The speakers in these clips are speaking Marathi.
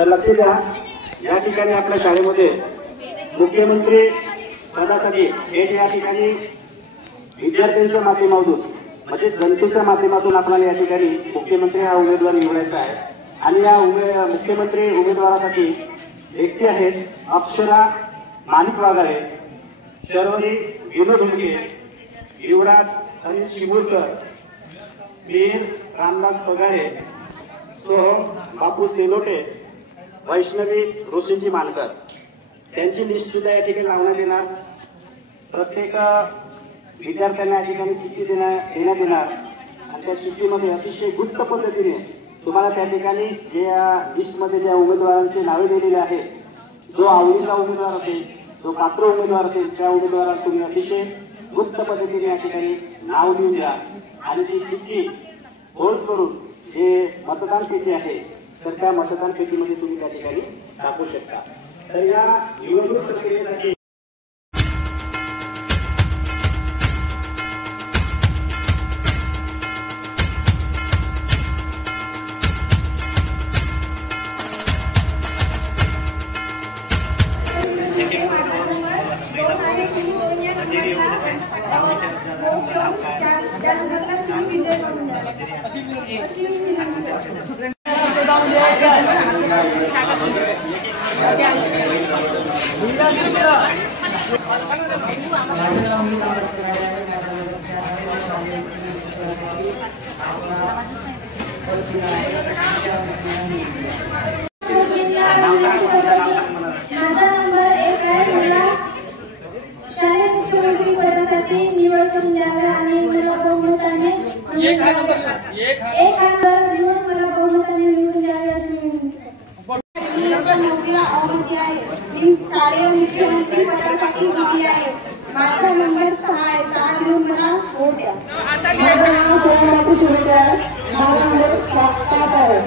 तर लक्ष द्या, या ठिकाणी आपल्या शाळेमध्ये मुख्यमंत्री पदासाठी हे या ठिकाणी विद्यार्थ्यांच्या माध्यमातून म्हणजे जनतेच्या माध्यमातून आपल्याला या ठिकाणी मुख्यमंत्री हा उमेदवार निवडायचा आहे। आणि या मुख्यमंत्री उमेदवारासाठी व्यक्ती आहेत अक्षरा माणिक वाघारे, शर्वरी विनोद हुंगे, युवराज अनिल शिमूरकर, वीर रामदास पगारे, सोहम बापू सेलोटे, वैष्णवी ऋषीजी मानकर। त्यांची लिस्ट सुद्धा या ठिकाणी लावण्यात येणार। प्रत्येक विद्यार्थ्यांना या ठिकाणी चिठ्ठी देण्यात येणार आणि त्या चिठ्ठीमध्ये अतिशय गुप्त पद्धतीने तुम्हाला त्या ठिकाणी जे लिस्टमध्ये ज्या उमेदवारांची नावे दिलेली आहेत, जो आवडीचा उमेदवार असेल, जो पात्र उमेदवार असेल, त्या उमेदवाराला तुम्ही अतिशय गुप्त पद्धतीने या ठिकाणी नाव लिहून द्या आणि ती चिठ्ठी होल्ड करून जे मतदान पेटी आहे तर त्या मतदान पेटीमध्ये तुम्ही त्या ठिकाणी टाकू शकता। तर या निवडणूक प्रक्रियेसाठी मुख्यमंत्री पदासाठी निवड करून द्यावे आणि मला बहुमताने मला बहुमताने निवडून द्यावे अशी अवधी आहे। मी शालेय मुख्यमंत्री पदासाठी दिली आहे। माझा नंबर 6 आहे। 6 लिहून मला वोट द्या। माझं नाव सोनाबापू सुरेकर, माझा नंबर 7 आहे।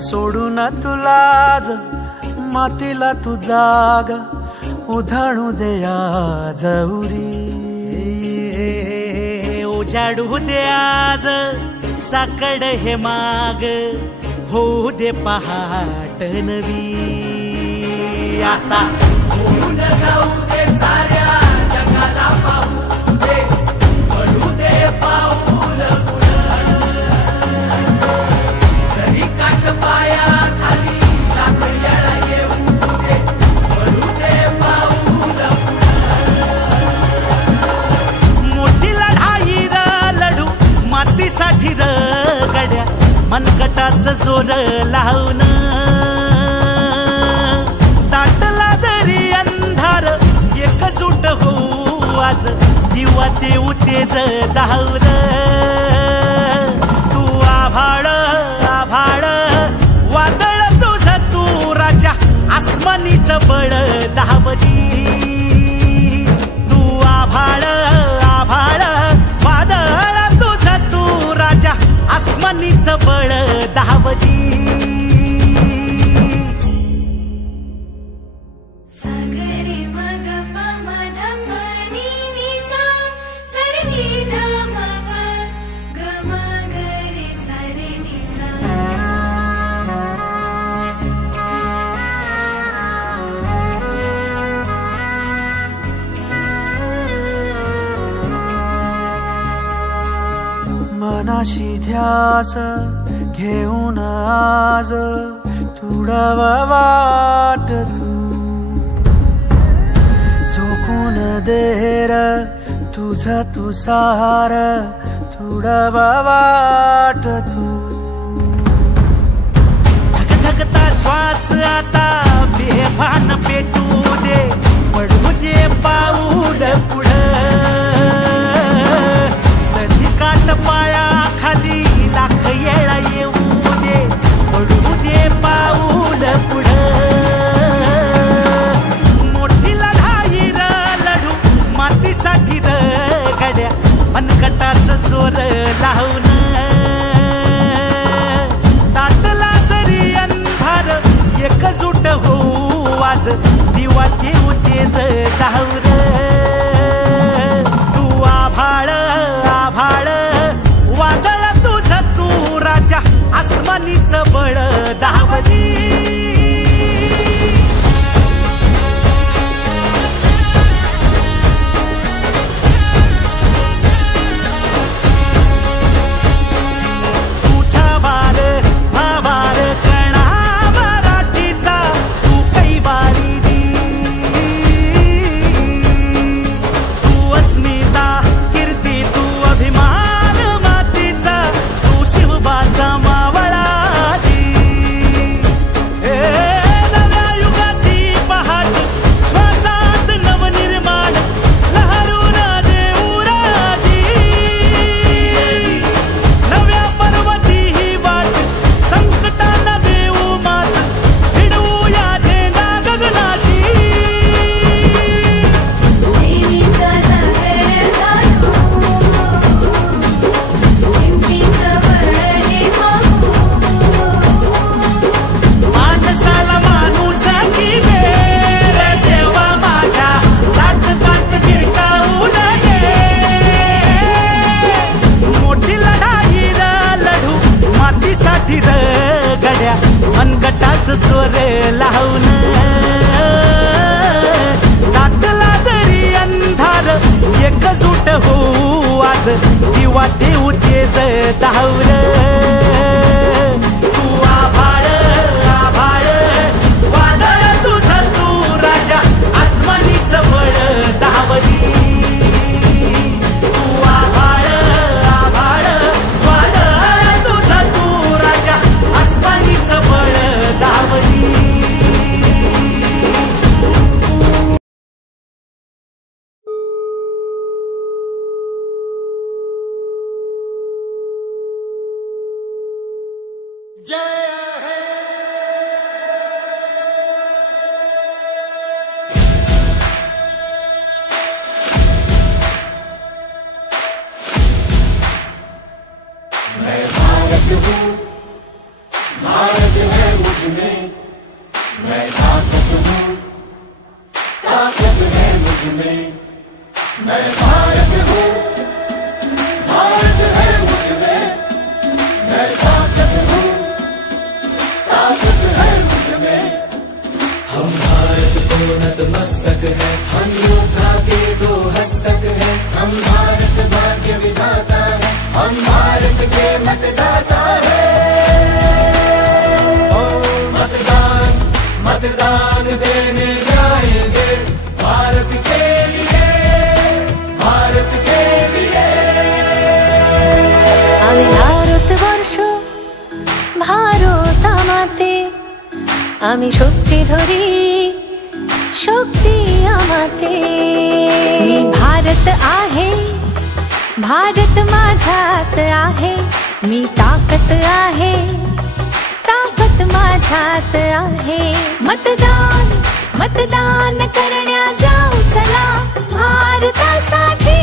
सोडून तुला मातीला तू जाग उधाणू दे आज उरी, उजाडू दे आज साकड हे माग, होऊ दे पहाट नवी। आता होऊन जाऊ दे साऱ्या जगाला पाहू दे, पडू दे पाऊल जरी काट पाया खाली टाकल्याला येऊ दे, पडू दे पाऊल मोठी लढाई लढू मातीसाठी गड्या, मनगटाच जोर लावून दाटला जरी अंधार एकजूट होऊ आज, दिवा देऊ तेज धावर। तू आभाळ आभाळ वादळ तुझ तू राजा, आसमानीच बळ धावली। तू आभाळ आभाळ वादळ तुझ तू राजा, दहावजी मनाशी ध्यास घेऊन आज तुडवा वाट तू झोकून देर तुझा तू सार तुडवा वाट तू धगधगता श्वास आता बेभान पेटू दे पडू दे पाऊल पुढं काट पाया खाली लाख येळा येऊ दे पडू दे पाऊल पुढं मोठी लढाई र लढू मातीसाठी र गड्या मनकटाच जोर लावून ताटला जरी अंधार एकजूट होऊ आज दिवा देऊ तेज दाऊर तू आभाळ वादळ तुझ तू राजा आसमानीच बळ दहावजी तुझा बार भावार कणा मराठीचा तू कैवारी जी तू अस्मिता कीर्ती तू अभिमान शिवबाचा मावळाजी नव्या युगाची पहाट श्वासात नवनिर्माण लहरून देऊ राजी नव्या पर्वती ही वाट संकटांना देऊ मात भिडवू या झेंडा गगनाशी गड्या मनगटाच जोर लावून ताटला जरी अंधार एकजूट होऊ आज दिवा देऊ तेज दाऊर तू आभाळ आभाळ वादळ तुझ तू राजा आसमानीच बळ दहावजी तू आभाळ आभाळ वादळ तुझ तू राजा आसमानीच बळ दहावजी भारत है मुझमें मैं ताकत हूँ ताकत है मुझमें मैं भारत हूँ भारत है मुझमें मैं ताकत हूँ ताकत है मुझमें हम भारत को नतमस्तक है हम योद्धा के दो हस्तक है हम भारत भाग्य विधाता है हम भारत के मतदाता है मतदान देने जाएंगे भारत के लिए भारत के लिए आमी भारतवर्ष भारत आमाते आमी शक्ति धरी शक्ति आमाते मी भारत आहे भारत माझ्यात आहे मी ताकत आहे ताकत माझ्यात आहे मतदान मतदान करण्या जाऊ चला भारतासाठी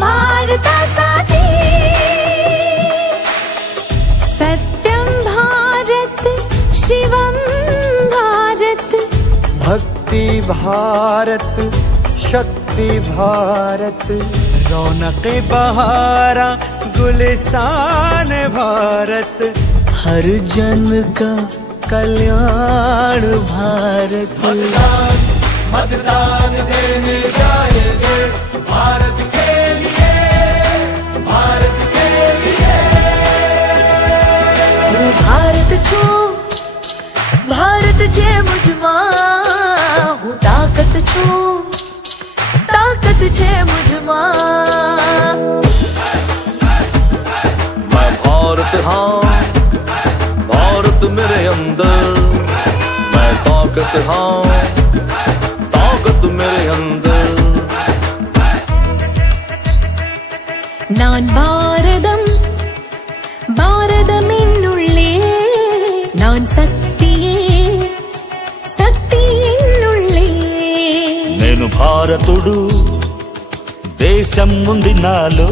भारतासाठी सत्यम भक्ति भारत शक्ति भारत रौनक बहारा गुलिस्तान भारत हर जन का कल्याण भारत मतदान देने जाएंगे भारत के लिए भारत के लिए भारत छो भारत जे मुझमा हूँ ताकत छो ताकत छे मुझमा मैं भारत हाँ भारत मेरे अंदर मैं ताकत हाँ ताकत मेरे अंदर नान भारतम भारतमिन्नुल्ले नान शक्तिये शक्तियिन्नुल्ले నేను భారతుడు దేశం ఉంది నాలో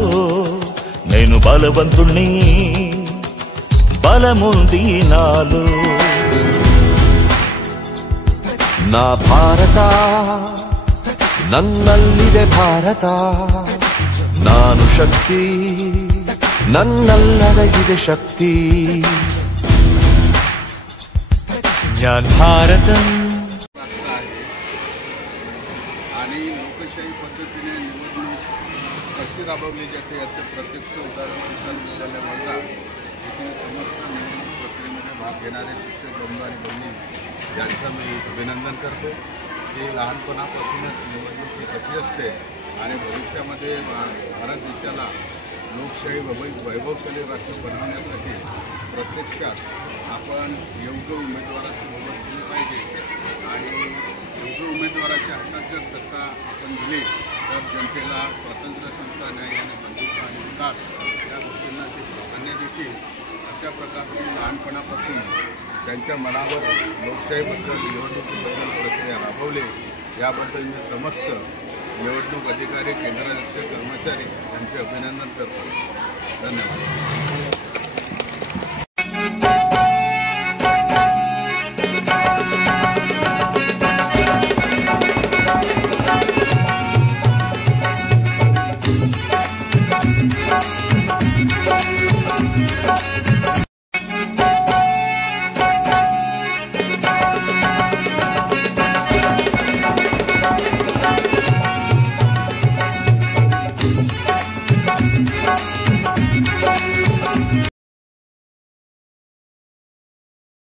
నేను బలవంతుణ్ణి బలముంది నాలో ನಾ ಭಾರತ ನನ್ನಲ್ಲಿದೆ ಭಾರತ ನಾನು ಶಕ್ತಿ ನನ್ನಲ್ಲಡಗಿದೆ ಶಕ್ತಿ ഞാൻ ഭാരതം राष्ट्र आहे आणि लोकशाही पद्धतीने निवडणूक कशी राबवली जाते याचं प्रत्यक्ष उदाहरण विशाल झाल्यानंतर येथील समस्त निवडणूक प्रक्रियेमध्ये भाग घेणारे शिक्षक बंधू आणि भगिनी यांचं मी अभिनंदन करतो की लहानपणापासूनच निवडणूक ही कशी असते आणि भविष्यामध्ये भारत देशाला लोकशाही वैभवशाली राष्ट्र बनवण्यासाठी प्रत्यक्षात आपण योग्य उमेदवाराची निवड केली पाहिजे आणि योग्य उमेदवाराच्या हातात जर सत्ता आपण दिली तर जनतेला स्वातंत्र्य समता न्याय आणि बंधुता आणि विकास या गोष्टींना ते प्राधान्य देतील अशा प्रकारची लहानपणापासून त्यांच्या मनावर लोकशाहीबद्दल निवडणुकीबद्दल प्रक्रिया राबवली याबद्दल मी समस्त निवडणूक अधिकारी केंद्राध्यक्ष कर्मचारी यांचे अभिनंदन करतो. धन्यवाद.